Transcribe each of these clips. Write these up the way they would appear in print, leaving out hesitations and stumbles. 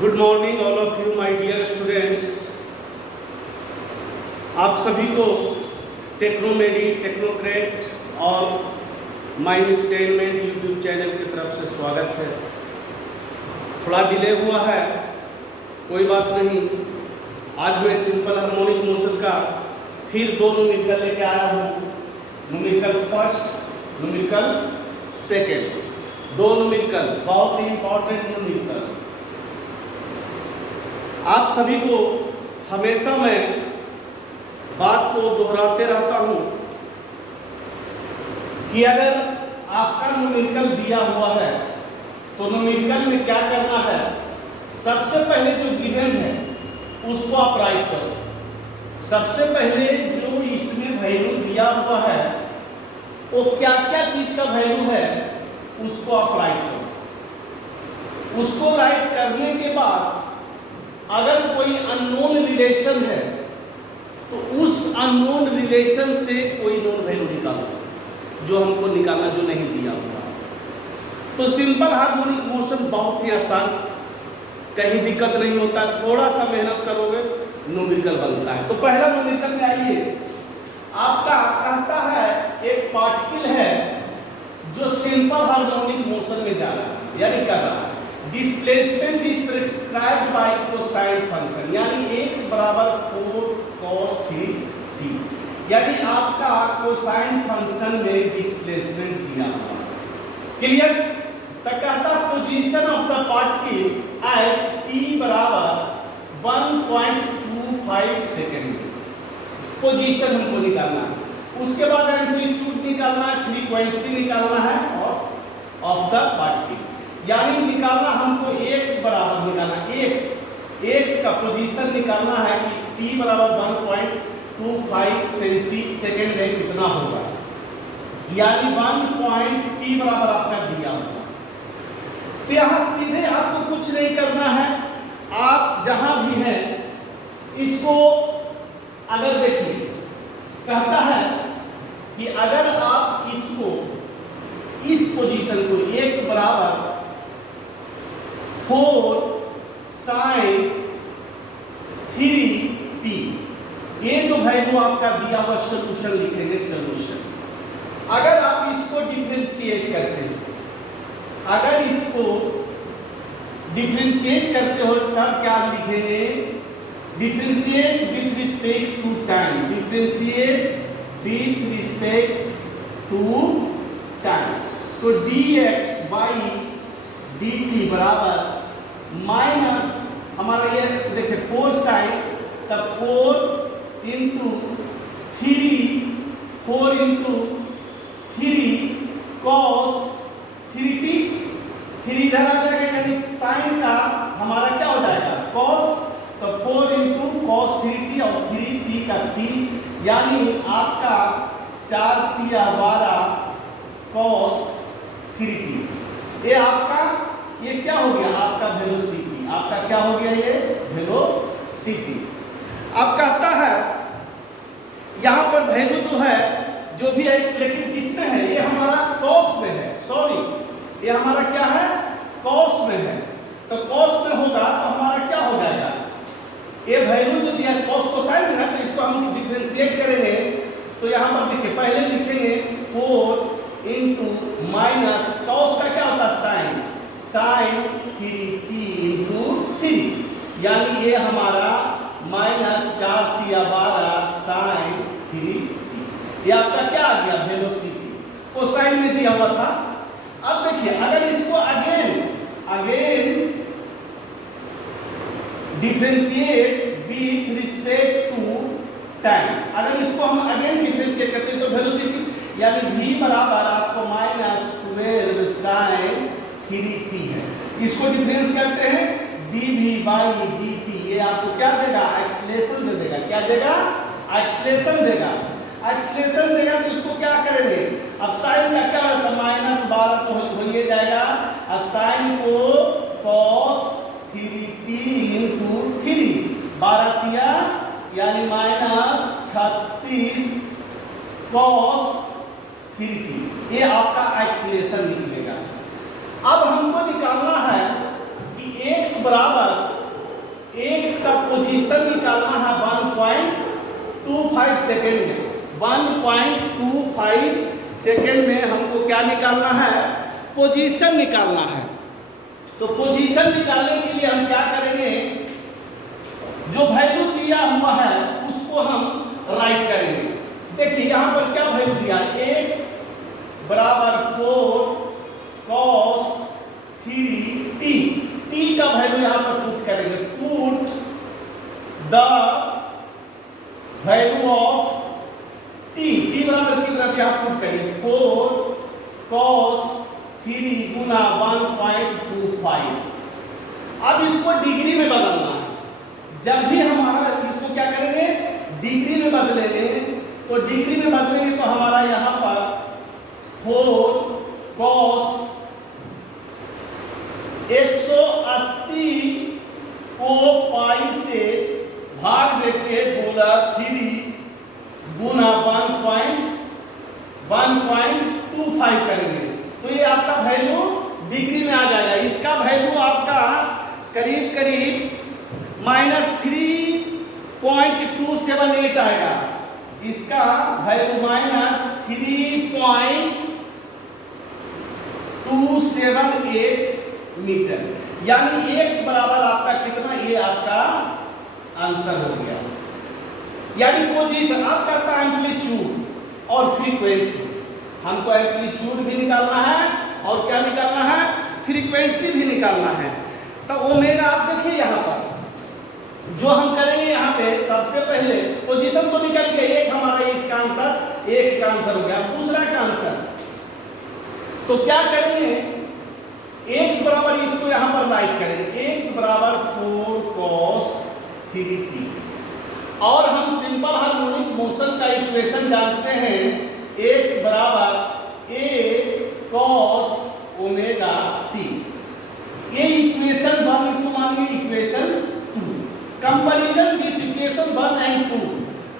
Good morning all of you my dear students. आप सभी को टेक्नोमेडी, टेक्नोक्रेट और माई इंटरटेनमेंट यूट्यूब चैनल की तरफ से स्वागत है। थोड़ा डिले हुआ है, कोई बात नहीं। आज मैं सिंपल हार्मोनिक मोशन का फिर दो न्यूमेरिकल लेके आया हूँ। न्यूमेरिकल फर्स्ट, न्यूमेरिकल सेकेंड, दो न्यूमेरिकल बहुत ही इंपॉर्टेंट न्यूमेरिकल। आप सभी को हमेशा मैं बात को दोहराते रहता हूं कि अगर आपका न्यूमेरिकल दिया हुआ है तो न्यूमेरिकल में क्या करना है। सबसे पहले जो गिवन है उसको आप राइट करो। सबसे पहले जो इसमें वैल्यू दिया हुआ है वो क्या क्या चीज का वैल्यू है उसको आप राइट करो। उसको राइट करने के बाद अगर कोई अननोन रिलेशन है तो उस अननोन रिलेशन से कोई नोन वैल्यू निकालो जो हमको निकालना, जो नहीं दिया हुआ। तो सिंपल हार्मोनिक मोशन बहुत ही आसान, कहीं दिक्कत नहीं होता। थोड़ा सा मेहनत करोगे न्यूमेरिकल बनता है। तो पहला न्यूमेरिकल में आइए। आपका कहता है एक पार्टिकल है जो सिंपल हार्मोनिक मोशन में जा रहा है, यानी कर रहा है। Displacement is prescribed bye cosine function, यानी x बराबर 4 cos 3t, यानी आपका कोसाइन फंक्शन में डिस्प्लेसमेंट दिया हुआ है। क्लियर? तो कहता position of the particle at t बराबर 1.25 सेकेंड। पोजीशन हमको निकालना है। उसके बाद एम्पलीट्यूड निकालना है, फ्रीक्वेंसी निकालना है और ऑफ द पार्टिकल, यानी निकालना हमको x बराबर निकालना, x का पोजीशन निकालना है कि t बराबर 1.25 सेकेंड में कितना होगा, यानी 1 बराबर आपका दिया होगा। तो यहाँ सीधे आपको कुछ नहीं करना है। आप जहां भी हैं इसको अगर देखिए, कहता है कि अगर आप इसको, इस पोजीशन को x बराबर 4 sin 3t, ये जो वैल्यू आपका दिया हुआ सोल्यूशन लिखेंगे। सोल्यूशन अगर आप इसको डिफरेंशिएट करते हो, अगर इसको डिफरेंशिएट करते हो तब क्या लिखेंगे? Differentiate with respect to time, differentiate with respect to time. तो dx बाई dt बराबर माइनस हमारा ये देखिए 4 साइन, तब 4 इंटू 3 कॉस 3t, 3 इधर आ जाएगा, यानी साइन का हमारा क्या हो जाएगा? कॉस। तो 4 इंटू कॉस 3t और 3t का t, यानी आपका 4 तिया 12 कॉस 3t। ये आपका, ये क्या हो गया? आपका वेलोसिटी। आपका क्या हो गया? ये वेलोसिटी। अब कहता है यहां पर वैल्यू जो है, जो भी है, लेकिन किसमें है? ये हमारा कॉस में है। सॉरी, ये हमारा क्या है? कॉस में है। तो कॉस में होगा तो हमारा क्या हो जाएगा? ये वैल्यू जो दिया कॉस कोसाइन में है, तो इसको हम डिफरेंशिएट करेंगे। तो यहां पर देखिए, पहले लिखेंगे 4 इंटू माइनस कॉस का क्या होता है? साइन, साइन 3t इंटू 3, यानी ये हमारा माइनस 4 तिया 12 साइन 3t। ये आपका क्या आ गया? वेलोसिटी। कोसाइन में दिया हुआ था। अब देखिए, अगर इसको again differentiate with respect to time, अगर इसको हम अगेन डिफरेंशिएट करते हैं तो वेलोसिटी, यानी v बराबर आपको माइनस 12 साइन 3t है। इसको डिफरेंस करते हैं dv बाई dt, ये आपको क्या देगा? एक्सीलरेशन दे देगा। क्या देगा? एक्सीलरेशन देगा। एक्सीलरेशन देगा तो इसको क्या करेंगे? अब साइन का क्या होता है? माइनस 12 तो हो ही जाएगा। और साइन को cos 3t इंटू 3, 12 तिया यानी माइनस 36 cos 3t, ये आपका एक्सीलरेशन निकलेगा। अब हमको निकालना है कि x बराबर एक्स का पोजीशन निकालना है 1.25 सेकेंड में। 1.25 सेकेंड में हमको क्या निकालना है? पोजीशन निकालना है। तो पोजीशन निकालने के लिए हम क्या करेंगे? जो वैल्यू दिया हुआ है उसको हम राइट करेंगे। देखिए यहाँ पर क्या वैल्यू दिया? x बराबर 4 cos 3t। t का वैल्यू यहाँ पर पुट करेंगे। Put the value of t बराबर कितना यहाँ पुट करिए? 4 cos 3 गुना 1.25। अब इसको डिग्री में बदलना है। जब भी हमारा इसको क्या करेंगे? डिग्री में बदलेंगे। तो डिग्री में बदलेंगे तो हमारा यहाँ पर 4 cos 180 को पाई से भाग देके गुना 3 गुना 1.25 करेंगे तो ये आपका वैल्यू डिग्री में आ जाएगा। इसका वैल्यू आपका करीब करीब -3.278 आएगा। इसका वैल्यू -3.278 मीटर, यानी x बराबर आपका कितना? ये आपका आंसर हो गया। यानी पोजीशन आप करता है एम्पलीट्यूड और फ्रीक्वेंसी। हमको एम्पलीट्यूड भी निकालना है और क्या निकालना है? फ्रीक्वेंसी भी निकालना है। तो ओमेगा आप देखिए यहाँ पर जो हम करेंगे यहाँ पे सबसे पहले पोजीशन तो निकल गया। एक हमारा इसका आंसर, एक का आंसर हो गया। दूसरा का आंसर तो क्या करेंगे? x बराबर इसको यहाँ पर राइट करेंगे। x बराबर 4 cos 3t और हम सिंपल हार्मोनिक मोशन का इक्वेशन जानते हैं। x बराबर a cos ओमेगा t। ये इक्वेशन 1 इसको मानिए equation 2। Comparison this equation 1 and 2।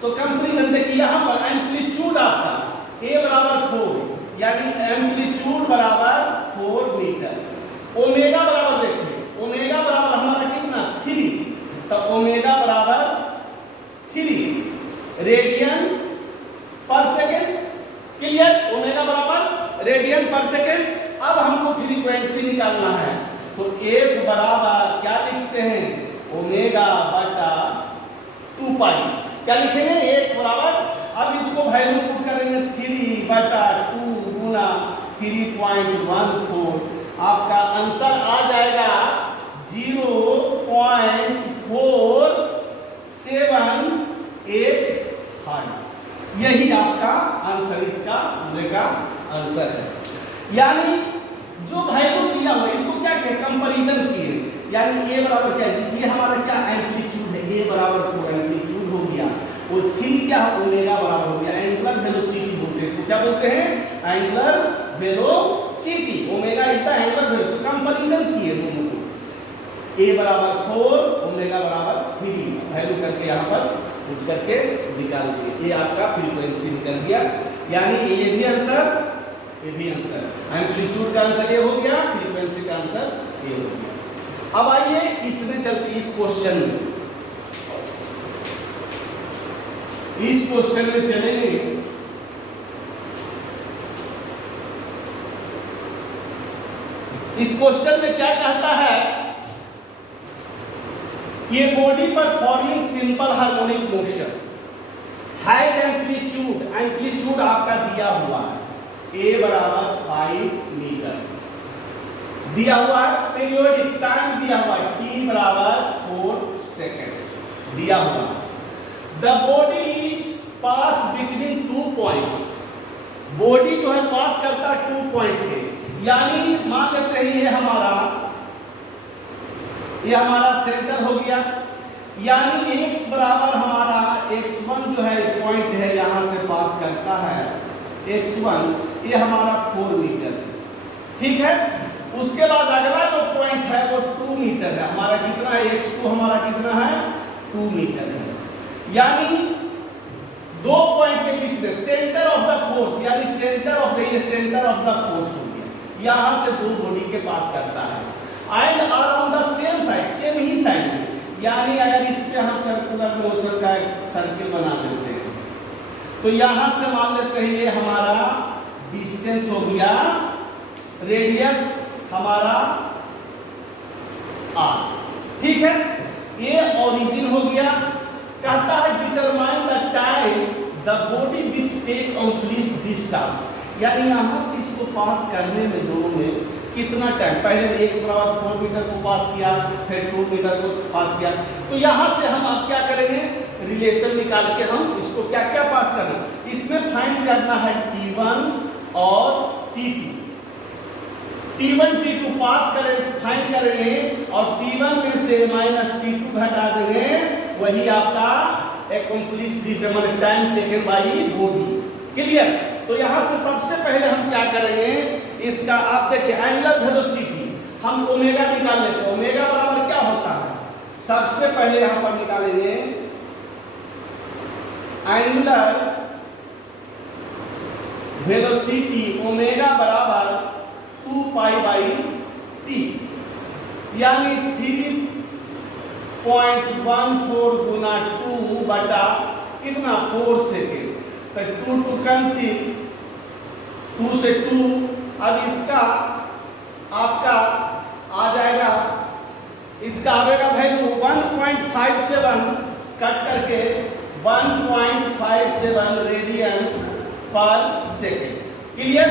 तो कंपैरिजन देखिए यहाँ पर एम्पलीट्यूड आपका a बराबर 4 यानी एम्पलीट्यूड बराबर 4 मीटर। ओमेगा बराबर देखिए, ओमेगा बराबर हमारा कितना? 3। तो ओमेगा बराबर 3 रेडियन पर सेकेंड। क्लियर? ओमेगा बराबर रेडियन पर सेकेंड। अब हमको फ्रीक्वेंसी निकालना है तो एक बराबर क्या लिखते हैं? ओमेगा बटा 2 पाई। क्या लिखेंगे? एक बराबर, अब इसको वैल्यू पुट करेंगे 3 बटा 2 गुना 3.14। आपका आंसर आ जाएगा 0.478 हर्ट्ज। यही आपका आंसर, इसका पूरे का आंसर है। यानी जो वैल्यू दिया हुआ इसको क्या किया? कंपैरिजन किए। यानी a बराबर क्या है? ये हमारा क्या एम्पलीट्यूड है? a बराबर 4 एम्पलीट्यूड हो गया और 3 क्या? ओमेगा बराबर हो गया एंगुलर वेलोसिटी बोलते हैं इसको। क्या बोलते हैं? Angular velocity. Omega is the angular velocity. Comparison किए दोनों को। a बराबर 4 ओमेगा बराबर 3 वैल्यू करके यहाँ पर पुट करके निकाल दिए। ये आपका फ्रीक्वेंसी निकल गया। यानी ये भी आंसर, ये भी आंसर। एम्पलीट्यूड का आंसर ये हो गया, फ्रीक्वेंसी का आंसर ये हो गया। अब आइए इसमें चलते इस क्वेश्चन में। इस क्वेश्चन में चलेंगे। इस क्वेश्चन में क्या कहता है? ये body performing simple harmonic motion has amplitude. Amplitude आपका दिया हुआ है a बराबर 5 मीटर दिया हुआ है। पीरियोडिक टाइम दिया हुआ है t बराबर 4 सेकेंड दिया हुआ है। The body is pass between 2 points. Body जो है पास करता है 2 पॉइंट के। यानी मान लेते हैं ये हमारा सेंटर हो गया। यानी x बराबर हमारा x1 जो है पॉइंट है यहां से पास करता है x1, ये हमारा 4 मीटर है। ठीक है? उसके बाद अगला जो पॉइंट है वो 2 मीटर है। हमारा कितना है? x2 हमारा कितना है? 2 मीटर है। यानी दो पॉइंट के बीच में सेंटर ऑफ द फोर्स, यानी सेंटर ऑफ द फोर्स हो गया। यहां से दो बॉडी के पास करता है and around the same side, same he side में। यानी अगर इस पे हम सर्कुलर मोशन का एक सर्किल बना लेते हैं तो यहां से मान लेते हैं ये हमारा डिस्टेंस हो गया, रेडियस हमारा r, ठीक है। ये ओरिजिन हो गया। कहता है determine the time the body which take complete this task, यानी यहां से इसको पास करने में दोनों में कितना टाइम, पहले x बराबर 4 मीटर को पास किया, फिर 2 मीटर को पास किया। तो यहां से हम अब क्या करेंगे, रिलेशन निकाल के हम इसको क्या क्या पास करना, इसमें फाइंड करना है T1 और T2। T1 T2 पास करें, फाइंड करेंगे और T1 में से माइनस T2 घटा देंगे, वही आपका accomplish this time taken by body. Clear. तो यहां से सबसे पहले हम क्या करेंगे, इसका आप देखिए एंगुलर वेलोसिटी हम ओमेगा निकाल लेते हैं। ओमेगा बराबर क्या होता है, सबसे पहले यहां पर निकालेंगे एंगुलर वेलोसिटी ओमेगा बराबर 2 पाई बाई टी, यानी 3.14 गुना 2 बटा कितना 4 सेकेंड। तो 2 टू कैंसिल, 2 से 2, अब इसका आपका आ जाएगा, इसका आएगा वैल्यू 1.57 कट करके 1.57 रेडियन पर सेकेंड। क्लियर।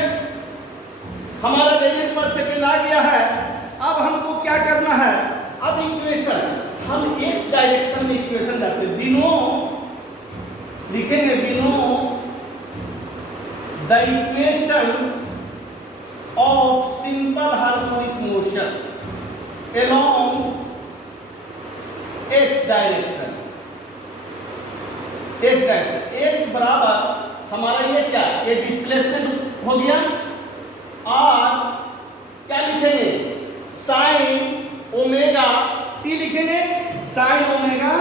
हमारा रेडियन पर सेकेंड आ गया है। अब हमको क्या करना है, अब इक्वेशन हम x डायरेक्शन में इक्वेशन रखते हैं, बिनो लिखेंगे, बिनो the equation of simple harmonic motion along x direction. x बराबर हमारा ये क्या, ये डिस्प्लेसमेंट हो गया, और क्या लिखेंगे साइन ओमेगा टी लिखेंगे, साइन ओमेगा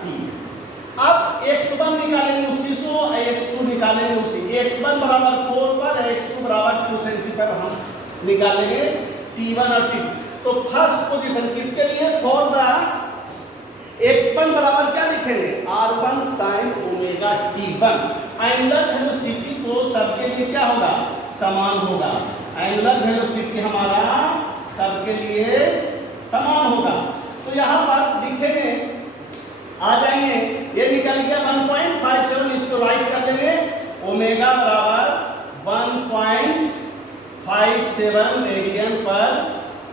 टी। अब x1 निकालेंगे उसी से, x2 निकालेंगे उसी, x1 बराबर 4 पर, x2 बराबर 2 सेंटी पर हम निकालेंगे T1 और T2। तो फर्स्ट पोजीशन किसके लिए, फॉर द x1 बराबर क्या लिखेंगे, r1 sin omega t1। Angular velocity तो सबके लिए क्या होगा, समान होगा। एंगुलर वेलोसिटी हमारा सबके लिए समान होगा। तो यहाँ पर लिखेंगे, आ जाएंगे, ये निकल गया 1.57, इसको राइट कर लेंगे, ओमेगा बराबर 1.57 रेडियन पर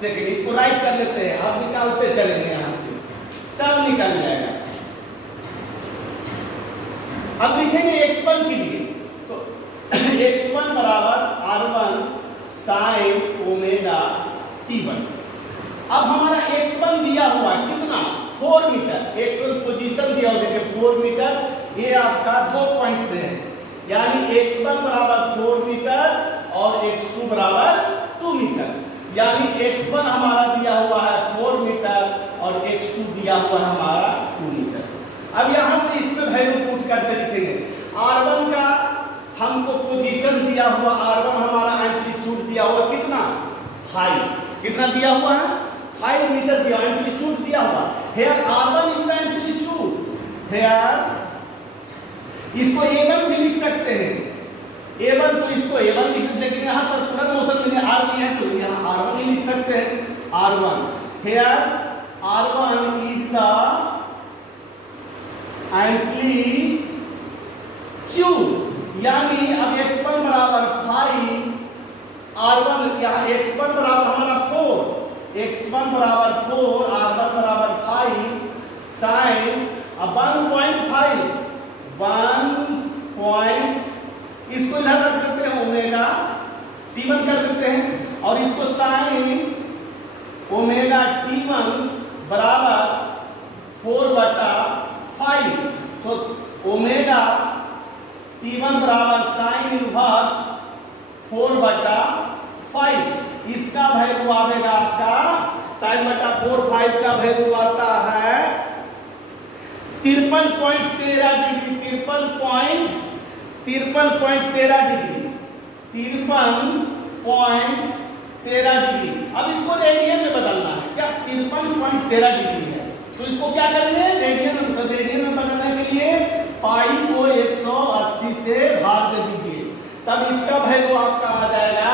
सेकेंड, इसको राइट कर लेते हैं। अब निकालते चलेंगे, यहां से सब निकल जाएगा। अब लिखेंगे x1 के लिए, तो x1 बराबर r1 sin ओमेगा t1। अब हमारा x1 दिया हुआ कितना, 4 मीटर, x1 पोजीशन दिया हुआ देखिए 4 मीटर, ये आपका 2 पॉइंट से है, यानी x1 बराबर 4 मीटर और x2 बराबर 2 मीटर, यानी x1 हमारा दिया हुआ है 4 मीटर और x2 दिया हुआ है हमारा 2 मीटर। अब यहां से इसमें वैल्यू पुट करके लिखेंगे, r1 का हमको पोजीशन दिया हुआ, r1 हमारा एम्पलीट्यूड दिया हुआ कितना 5, कितना दिया हुआ है 5 मीटर दिया, एम्पलीट्यूड दिया हुआ। Here r1 is the amplitude, here इसको a1 भी लिख सकते हैं, a1 तो इसको a1 लिख सकते हैं, लेकिन यहाँ सर्कुलर मोशन में r लिया है तो यहाँ r1 ही लिख सकते हैं, r1। Hair r1 is the amplitude, यानी अब x1 बराबर 5, r1 यहाँ x1 बराबर हमारा 4, x1 बराबर 4, r1 बराबर 5 sin 1.5 इसको इधर रख सकते हैं, ओमेगा t1 कर देते हैं, और इसको sin ओमेगा t1 बराबर 4/5, तो ओमेगा t1 बराबर sin इनवर्स 4/5, इसका वैल्यू आएगा आपका sin बटा 4 5 का वैल्यू आता है 53.13 डिग्री, 53.13 डिग्री, 53.13 डिग्री। अब इसको रेडियन में बदलना है, 1.13 डिग्री है। तो इसको क्या करेंगे, रेडियन में बदलने के लिए पाई को 180 से भाग दे दीजिए, तब इसका वैल्यू आपका आ जाएगा।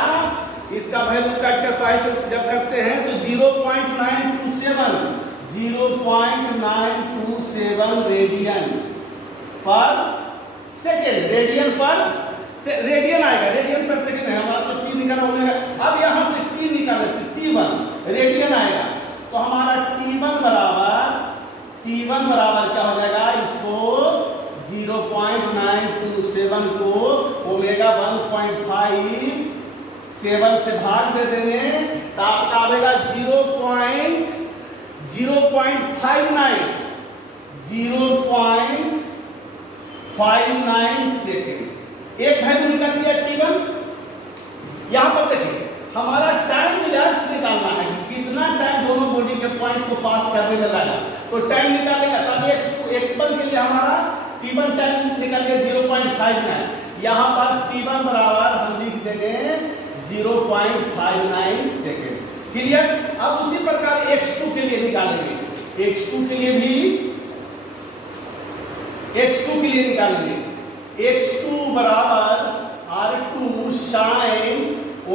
इसका वैल्यू कट कर पाई से जब करते हैं तो 0.927 रेडियन पर सेकेंड, रेडियन आएगा, रेडियन पर सेकेंड है हमारा। तो टी निकाला ओमेगा, अब यहां से टी निकाले तो T1 रेडियन आएगा, तो हमारा T1 बराबर क्या हो जाएगा, इसको 0.927 को ओमेगा 1.57 से भाग दे देंगे तो आपका आएगा 0.59 सेकेंड। एक वैल्यू निकाल दिया T1। यहां पर देखिए हमारा टाइम इलैप्स निकालना है कि कितना टाइम दोनों बॉडी के पॉइंट को पास करने में लगा, तो टाइम निकालेगा तब x1 के लिए हमारा T1 टाइम निकल गया 0.59। यहां पर T1 बराबर हम लिख देंगे 0.59 सेकेंड। क्लियर। अब उसी प्रकार x2 के लिए निकालेंगे, x2 के लिए निकालेंगे x2 बराबर R2 sin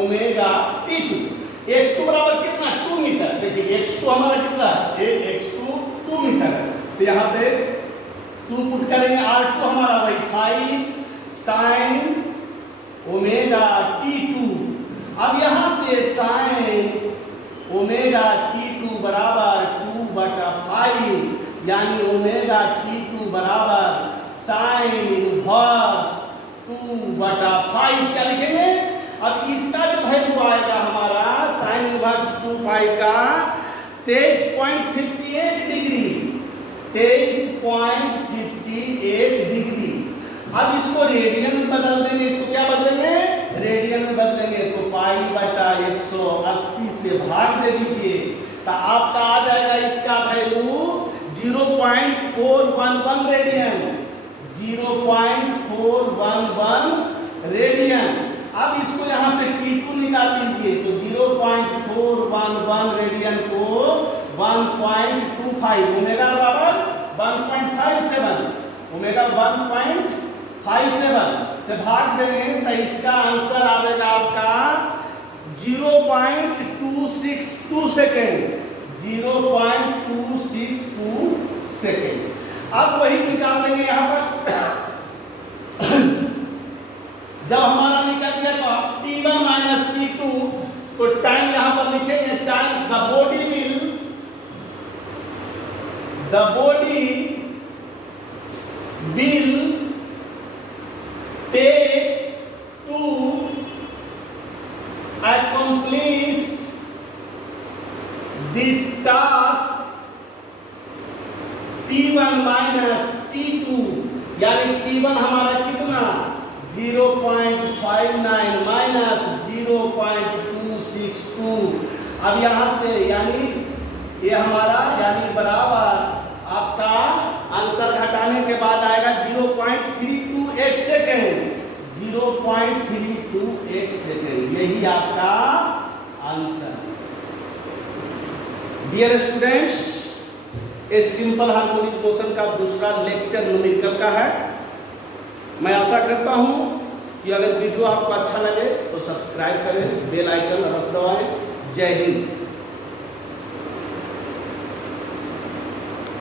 omega T2। x2 बराबर कितना, 2 मीटर। देखिए x2 हमारा कितना है, x2 2 मीटर है, तो यहाँ पे 2 पुट करेंगे। R2 हमारा वही 5 sin ओमेगा T2। अब यहां से sin ओमेगा T2 बराबर 2/5, यानी ओमेगा T2 बराबर sin इनवर्स 2/5 क्या लिखेंगे। अब इसका जो वैल्यू आएगा हमारा sin इनवर्स 2/5 का 23.58 डिग्री, 23.58 डिग्री। अब इसको रेडियन में बदल देंगे, इसको क्या बदलेंगे, रेडियन में बदलेंगे, तो पाई/180 से भाग दे दीजिए, तो आपका आ जाएगा इसका वैल्यू 0.411 रेडियन, 0.411 रेडियन। अब इसको यहां से T2 निकाल लीजिए, तो 0.411 रेडियन को 1.25 ओमेगा बराबर 1.57, ओमेगा 1.57 से भाग देंगे, तो इसका आंसर आएगा आपका 0.262 सेकेंड, 0.262 सेकेंड। अब वही निकाल देंगे यहां पर। जब हमारा निकल गया तो T1 माइनस T2, तो टाइम यहां पर लिखेंगे, time the body will take to accomplish this task T1 minus T2, यानी T1 हमारा कितना 0.59 माइनस 0.262। अब यहां से यानी ये हमारा यानी बराबर आपका आंसर घटाने के बाद आएगा 0.328 सेकेंड, 0.328 सेकेंड, यही आपका आंसर। डियर स्टूडेंट्स, ये सिंपल हार्मोनिक मोशन का दूसरा लेक्चर न्यूमेरिकल का है। मैं आशा करता हूं कि अगर वीडियो आपको अच्छा लगे तो सब्सक्राइब करें, बेल आइकन अवश्य दबाएं। जय हिंद।